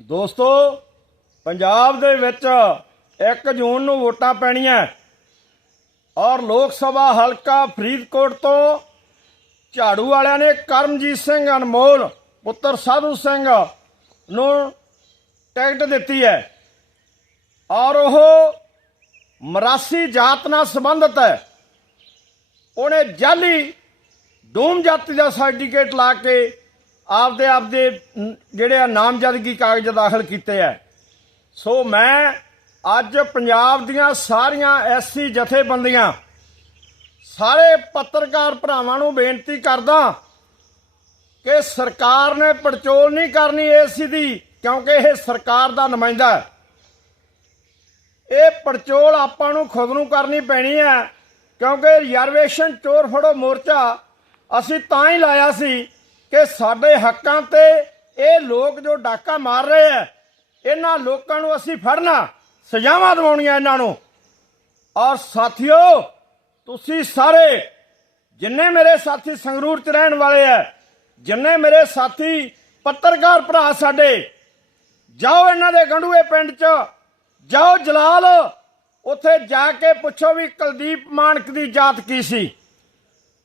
ਦੋਸਤੋ, ਪੰਜਾਬ ਦੇ ਵਿੱਚ 1 ਜੂਨ ਨੂੰ ਵੋਟਾਂ ਪੈਣੀਆਂ ਔਰ ਲੋਕ ਸਭਾ ਹਲਕਾ ਫਰੀਦਕੋਟ ਤੋਂ ਝਾੜੂ ਵਾਲਿਆਂ ਨੇ ਕਰਮਜੀਤ ਸਿੰਘ ਅਨਮੋਲ, ਪੁੱਤਰ ਸਾਧੂ ਸਿੰਘ ਨੂੰ ਟਿਕਟ ਦਿੱਤੀ ਹੈ ਔਰ ਉਹ ਮਰਾਸੀ ਜਾਤ ਨਾਲ ਸੰਬੰਧਿਤ ਹੈ। ਉਹਨੇ ਜਾਲੀ ਡੂਮ ਜਾਤੀ ਦਾ ਸਰਟੀਫਿਕੇਟ ਲਾ ਕੇ ਆਪਦੇ ਆਪਦੇ ਜਿਹੜੇ ਆ ਨਾਮਜ਼ਦਗੀ ਕਾਗਜ਼ ਦਾਖਲ ਕੀਤੇ ਆ ਸੋ ਮੈਂ ਅੱਜ ਪੰਜਾਬ ਦੀਆਂ ਸਾਰੀਆਂ ਐਸਸੀ ਜਥੇਬੰਦੀਆਂ, ਸਾਰੇ ਪੱਤਰਕਾਰ ਭਰਾਵਾਂ ਨੂੰ ਬੇਨਤੀ ਕਰਦਾ ਕਿ ਸਰਕਾਰ ਨੇ ਪੜਚੋਲ ਨਹੀਂ ਕਰਨੀ ਏਸੀ ਦੀ, ਕਿਉਂਕਿ ਇਹ ਸਰਕਾਰ ਦਾ ਨੁਮਾਇੰਦਾ ਹੈ ਇਹ ਪੜਚੋਲ ਆਪਾਂ ਨੂੰ ਖੁਦ ਨੂੰ ਕਰਨੀ ਪੈਣੀ ਹੈ ਕਿਉਂਕਿ ਰਿਜ਼ਰਵੇਸ਼ਨ ਚੋਰ ਫੜੋ ਮੋਰਚਾ ਅਸੀਂ ਤਾਂ ਹੀ ਲਾਇਆ ਸੀ ਕਿ ਸਾਡੇ ਹੱਕਾਂ ਤੇ ਇਹ ਲੋਕ ਜੋ ਡਾਕਾ ਮਾਰ ਰਹੇ ਆ ਇਹਨਾਂ ਲੋਕਾਂ ਨੂੰ ਅਸੀਂ ਫੜਨਾ, ਸਜ਼ਾਵਾਂ ਦਿਵਾਉਣੀਆਂ ਇਹਨਾਂ ਨੂੰ। ਔਰ ਸਾਥੀਓ, ਤੁਸੀਂ ਸਾਰੇ ਜਿੰਨੇ ਮੇਰੇ ਸਾਥੀ ਸੰਗਰੂਰ ਚ ਰਹਿਣ ਵਾਲੇ ਆ ਜਿੰਨੇ ਮੇਰੇ ਸਾਥੀ ਪੱਤਰਕਾਰ ਭਰਾ ਸਾਡੇ, ਜਾਓ ਇਹਨਾਂ ਦੇ ਗੰਡੂਏ ਪਿੰਡ ਚ, ਜਾਓ ਜਲਾਲ, ਉੱਥੇ ਜਾ ਕੇ ਪੁੱਛੋ ਵੀ ਕੁਲਦੀਪ ਮਾਨਕ ਦੀ ਜਾਤ ਕੀ ਸੀ।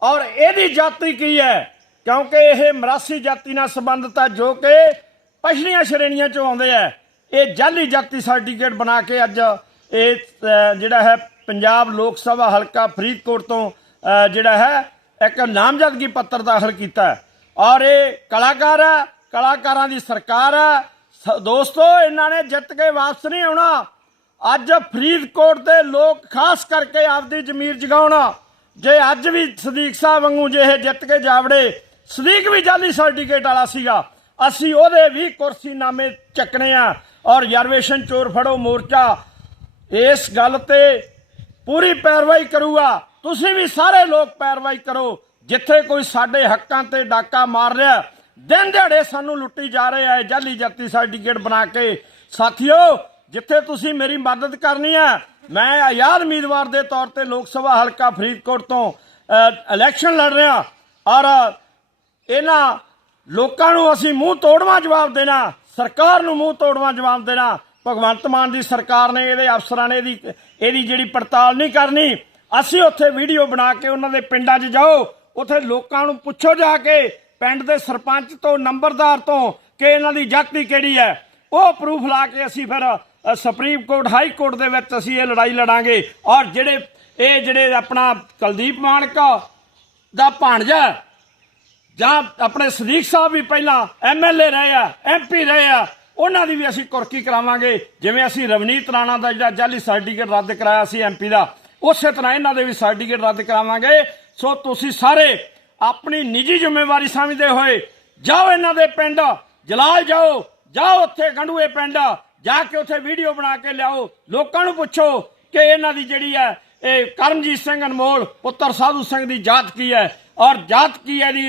ਔਰ ਇਹਦੀ ਜਾਤੀ ਕੀ ਹੈ ਕਿਉਂਕਿ ਇਹ ਮਰਾਸੀ ਜਾਤੀ ਨਾਲ ਸੰਬੰਧਿਤ ਹੈ ਜੋ ਕਿ ਪਛੜੀਆਂ ਸ਼੍ਰੇਣੀਆਂ ਚੋਂ ਆਉਂਦੇ ਆ। ਇਹ ਜਾਲੀ ਜਾਤੀ ਸਰਟੀਫਿਕੇਟ ਬਣਾ ਕੇ ਅੱਜ ਇਹ ਜਿਹੜਾ ਹੈ ਪੰਜਾਬ ਲੋਕ ਸਭਾ ਹਲਕਾ ਫਰੀਦਕੋਟ ਤੋਂ ਜਿਹੜਾ ਹੈ ਇੱਕ ਨਾਮਜ਼ਦਗੀ ਪੱਤਰ ਦਾਖਲ ਕੀਤਾ ਔਰ ਇਹ ਕਲਾਕਾਰ ਹੈ ਕਲਾਕਾਰਾਂ ਦੀ ਸਰਕਾਰ ਹੈ ਦੋਸਤੋ, ਇਹਨਾਂ ਨੇ ਜਿੱਤ ਕੇ ਵਾਪਸ ਨਹੀਂ ਆਉਣਾ। ਅੱਜ ਫਰੀਦਕੋਟ ਦੇ ਲੋਕ ਖਾਸ ਕਰਕੇ ਆਪਦੀ ਜ਼ਮੀਰ ਜਗਾਉਣਾ। ਜੇ ਅੱਜ ਵੀ ਸਦੀਕ ਸਾਹਿਬ ਵਾਂਗੂ ਜੇ ਇਹ ਜਿੱਤ ਕੇ ਜਾਵੜੇ ਸਦੀਕ ਵੀ ਜਾਲੀ ਸਰਟੀਫਿਕੇਟ ਵਾਲਾ ਸੀਗਾ। ਅਸੀਂ ਉਹਦੇ ਵੀ ਕੁਰਸੀ ਨਾਮੇ ਚੱਕਣੇ ਆ ਔਰ ਰਿਜ਼ਰਵੇਸ਼ਨ ਚੋਰ ਫੜੋ ਮੋਰਚਾ। ਇਸ ਗੱਲ ਤੇ ਪੂਰੀ ਪੈਰਵਾਈ ਕਰੂਗਾ। ਤੁਸੀਂ ਵੀ ਸਾਰੇ ਲੋਕ ਪੈਰਵਾਈ ਕਰੋ। ਜਿੱਥੇ ਕੋਈ ਸਾਡੇ ਹੱਕਾਂ ਤੇ ਡਾਕਾ ਮਾਰ ਰਿਹਾ, ਦਿਨ ਦਿਹਾੜੇ ਸਾਨੂੰ ਲੁੱਟੀ ਜਾ ਰਹੇ ਆ ਜਾਲੀ ਜਾਤੀ ਸਰਟੀਫਿਕੇਟ ਬਣਾ ਕੇ। ਸਾਥੀਓ, ਜਿੱਥੇ ਤੁਸੀਂ ਮੇਰੀ ਮਦਦ ਕਰਨੀ ਹੈ ਮੈਂ ਆਜ਼ਾਦ ਉਮੀਦਵਾਰ ਦੇ ਤੌਰ ਤੇ ਲੋਕ ਸਭਾ ਹਲਕਾ ਫਰੀਦਕੋਟ ਤੋਂ ਇਲੈਕਸ਼ਨ ਲੜ ਰਿਹਾ ਔਰ ਇਹਨਾਂ ਲੋਕਾਂ ਨੂੰ ਅਸੀਂ ਮੂੰਹ ਤੋੜਵਾ ਜਵਾਬ ਦੇਣਾ, ਸਰਕਾਰ ਨੂੰ ਮੂੰਹ ਤੋੜਵਾ ਜਵਾਬ ਦੇਣਾ। ਭਗਵੰਤ ਮਾਨ ਦੀ ਸਰਕਾਰ ਨੇ, ਇਹਦੇ ਅਫਸਰਾਂ ਨੇ ਇਹਦੀ ਇਹਦੀ ਜਿਹੜੀ ਪੜਤਾਲ ਨਹੀਂ ਕਰਨੀ, ਅਸੀਂ ਉੱਥੇ ਵੀਡੀਓ ਬਣਾ ਕੇ ਉਹਨਾਂ ਦੇ ਪਿੰਡਾਂ 'ਚ ਜਾਓ, ਉੱਥੇ ਲੋਕਾਂ ਨੂੰ ਪੁੱਛੋ ਜਾ ਕੇ, ਪਿੰਡ ਦੇ ਸਰਪੰਚ ਤੋਂ, ਨੰਬਰਦਾਰ ਤੋਂ ਕਿ ਇਹਨਾਂ ਦੀ ਜਾਤੀ ਕਿਹੜੀ ਹੈ। ਉਹ ਪ੍ਰੂਫ ਲਾ ਕੇ ਅਸੀਂ ਫਿਰ ਸੁਪਰੀਮ ਕੋਰਟ ਹਾਈ ਕੋਰਟ ਦੇ ਵਿੱਚ ਅਸੀਂ ਇਹ ਲੜਾਈ ਲੜਾਂਗੇ। ਔਰ ਜਿਹੜੇ, ਇਹ ਜਿਹੜੇ ਆਪਣਾ ਕੁਲਦੀਪ ਮਾਨਕ ਦਾ ਭਾਣਜਾ ਜਾਂ ਆਪਣੇ ਸਦੀਕ ਸਾਹਿਬ ਵੀ ਪਹਿਲਾਂ ਐਮਐਲਏ ਰਹੇ ਆ ਐਮਪੀ ਰਹੇ ਆ, ਉਹਨਾਂ ਦੀ ਵੀ ਅਸੀਂ ਕੁਰਕੀ ਕਰਾਵਾਂਗੇ। ਜਿਵੇਂ ਅਸੀਂ ਰਵਨੀਤ ਰਾਣਾ ਦਾ ਜਿਹੜਾ ਜਾਲੀ ਸਰਟੀਫਿਕੇਟ ਰੱਦ ਕਰਾਇਆ ਸੀ ਐਮਪੀ ਦਾ, ਉਸੇ ਤਰ੍ਹਾਂ ਇਹਨਾਂ ਦੇ ਵੀ ਸਰਟੀਫਿਕੇਟ ਰੱਦ ਕਰਾਵਾਂਗੇ। ਸੋ ਤੁਸੀਂ ਸਾਰੇ ਆਪਣੀ ਨਿੱਜੀ ਜ਼ਿੰਮੇਵਾਰੀ ਸਮਝਦੇ ਹੋਏ ਜਾਓ ਇਹਨਾਂ ਦੇ ਪਿੰਡ, ਜਲਾਲ ਜਾਓ ਜਾਓ ਉੱਥੇ ਗੰਡੂਏ ਪਿੰਡ, ਜਾ ਕੇ ਉੱਥੇ ਵੀਡੀਓ ਬਣਾ ਕੇ ਲਿਆਓ। ਲੋਕਾਂ ਨੂੰ ਪੁੱਛੋ ਕਿ ਇਹਨਾਂ ਦੀ ਜਿਹੜੀ ਹੈ, ਇਹ ਕਰਮਜੀਤ ਸਿੰਘ ਅਨਮੋਲ, ਪੁੱਤਰ ਸਾਧੂ ਸਿੰਘ ਦੀ ਜਾਤ ਕੀ ਹੈ। ਔਰ ਜਾਤ ਕੀ ਹੈ ਦੀ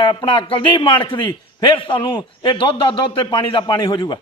ਆਪਣਾ ਕੁਲਦੀਪ ਮਾਨਕ ਦੀ, ਫਿਰ ਤੁਹਾਨੂੰ ਇਹ ਦੁੱਧ ਦਾ ਦੁੱਧ ਤੇ ਪਾਣੀ ਦਾ ਪਾਣੀ ਹੋ ਜਾਊਗਾ।